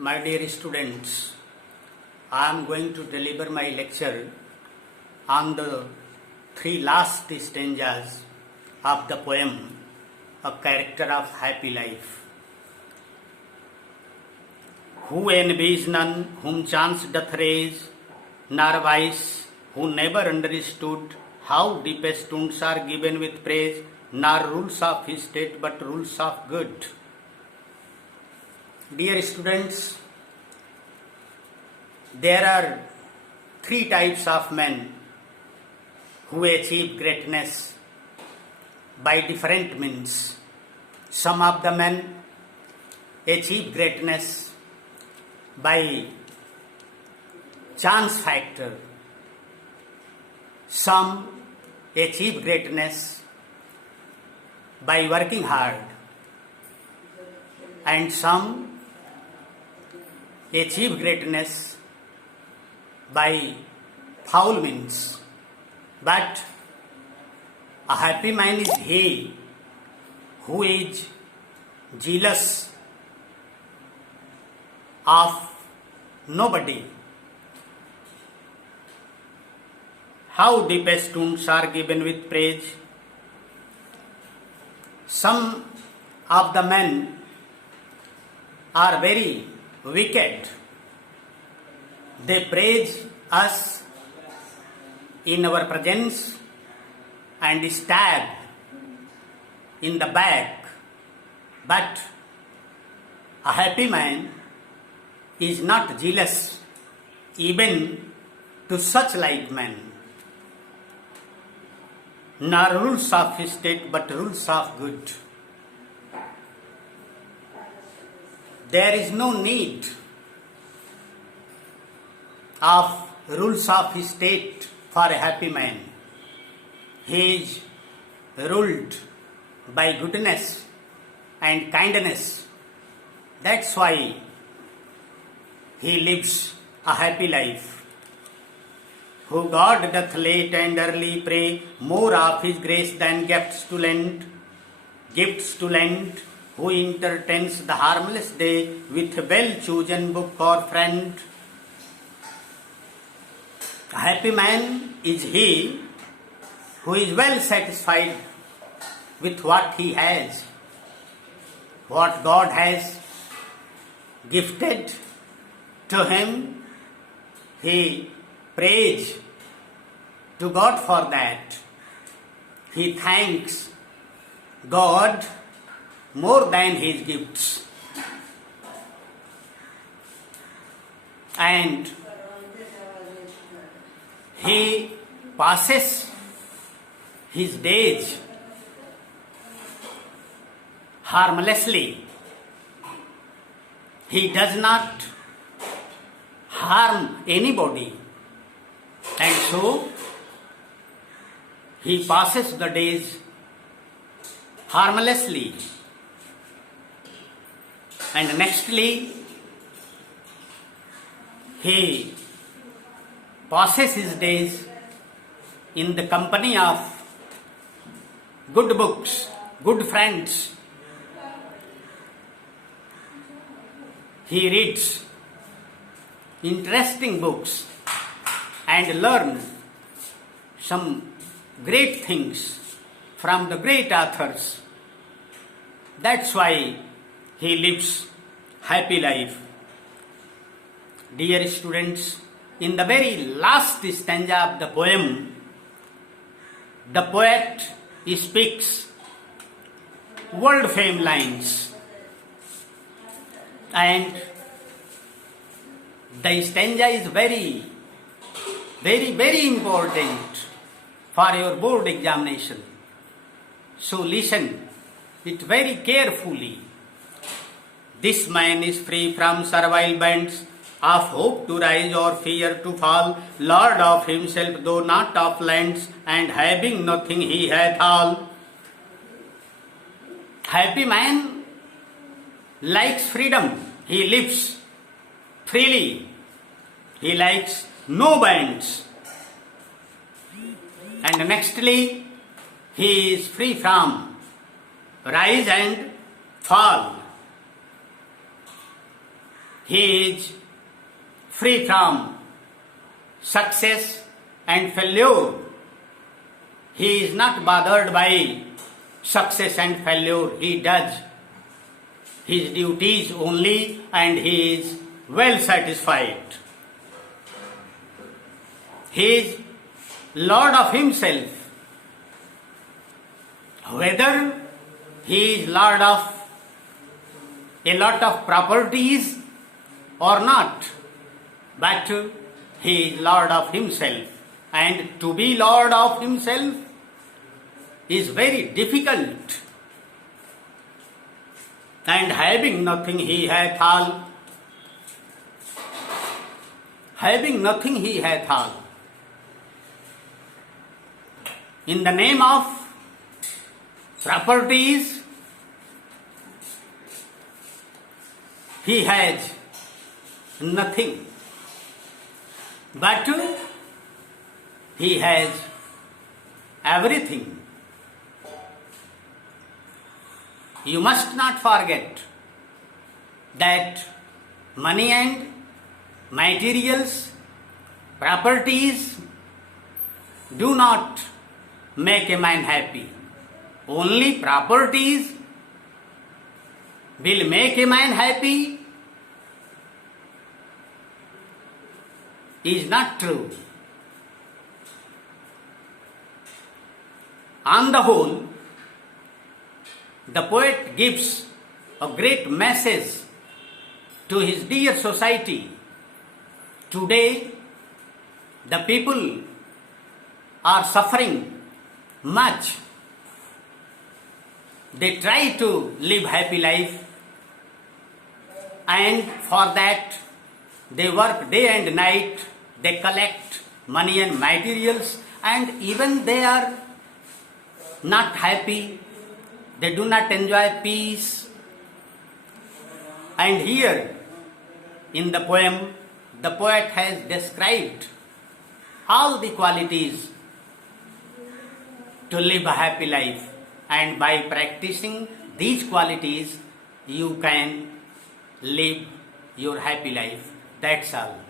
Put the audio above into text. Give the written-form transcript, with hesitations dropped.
My dear students, I am going to deliver my lecture on the three last stanzas of the poem A Character of Happy Life. Who envies none whom chance doth raise, nor wise who never understood how deepest wounds are given with praise, nor rules of his state but rules of good. Dear students, there are three types of men who achieve greatness by different means. Some of the men achieve greatness by chance factor. Some achieve greatness by working hard. And some achieve greatness by foul means. But a happy man is he who is jealous of nobody. How deepest wounds are given with praise. Some of the men are very wicked. They praise us in our presence and stab in the back. But a happy man is not jealous even to such like men. Nor rules of his state but rules of good. There is no need of rules of his state for a happy man. He is ruled by goodness and kindness. That's why he lives a happy life. Who God doth late and early pray, more of his grace than gifts to lend. Who entertains the harmless day with a well-chosen book or friend. A happy man is he who is well satisfied with what he has, what God has gifted to him. He prays to God for that. He thanks God more than his gifts. And he passes his days harmlessly. He does not harm anybody. And so, he passes the days harmlessly. And nextly, he passes his days in the company of good books, good friends. He reads interesting books and learns some great things from the great authors. That's why he lives happy life. Dear students, in the very last stanza of the poem, the poet speaks world-famed lines. And the stanza is very, very important for your board examination. So listen it very carefully. This man is free from servile bands of hope to rise or fear to fall, Lord of himself though not of lands, and having nothing he hath all. Happy man likes freedom. He lives freely. He likes no bands. And nextly, he is free from rise and fall. He is free from success and failure. He is not bothered by success and failure. He does his duties only and he is well satisfied. He is Lord of himself. Whether he is Lord of a lot of properties or not, but he is Lord of himself. And to be Lord of himself is very difficult. And having nothing he hath all. Having nothing he hath all. In the name of properties, he has nothing. But he has everything. You must not forget that money and materials, properties do not make a man happy. Only properties will make a man happy is not true. On the whole, the poet gives a great message to his dear society. Today, the people are suffering much. They try to live happy life, and for that they work day and night. They collect money and materials, and even they are not happy. They do not enjoy peace. And here in the poem, the poet has described all the qualities to live a happy life. And by practicing these qualities, you can live your happy life. That's all.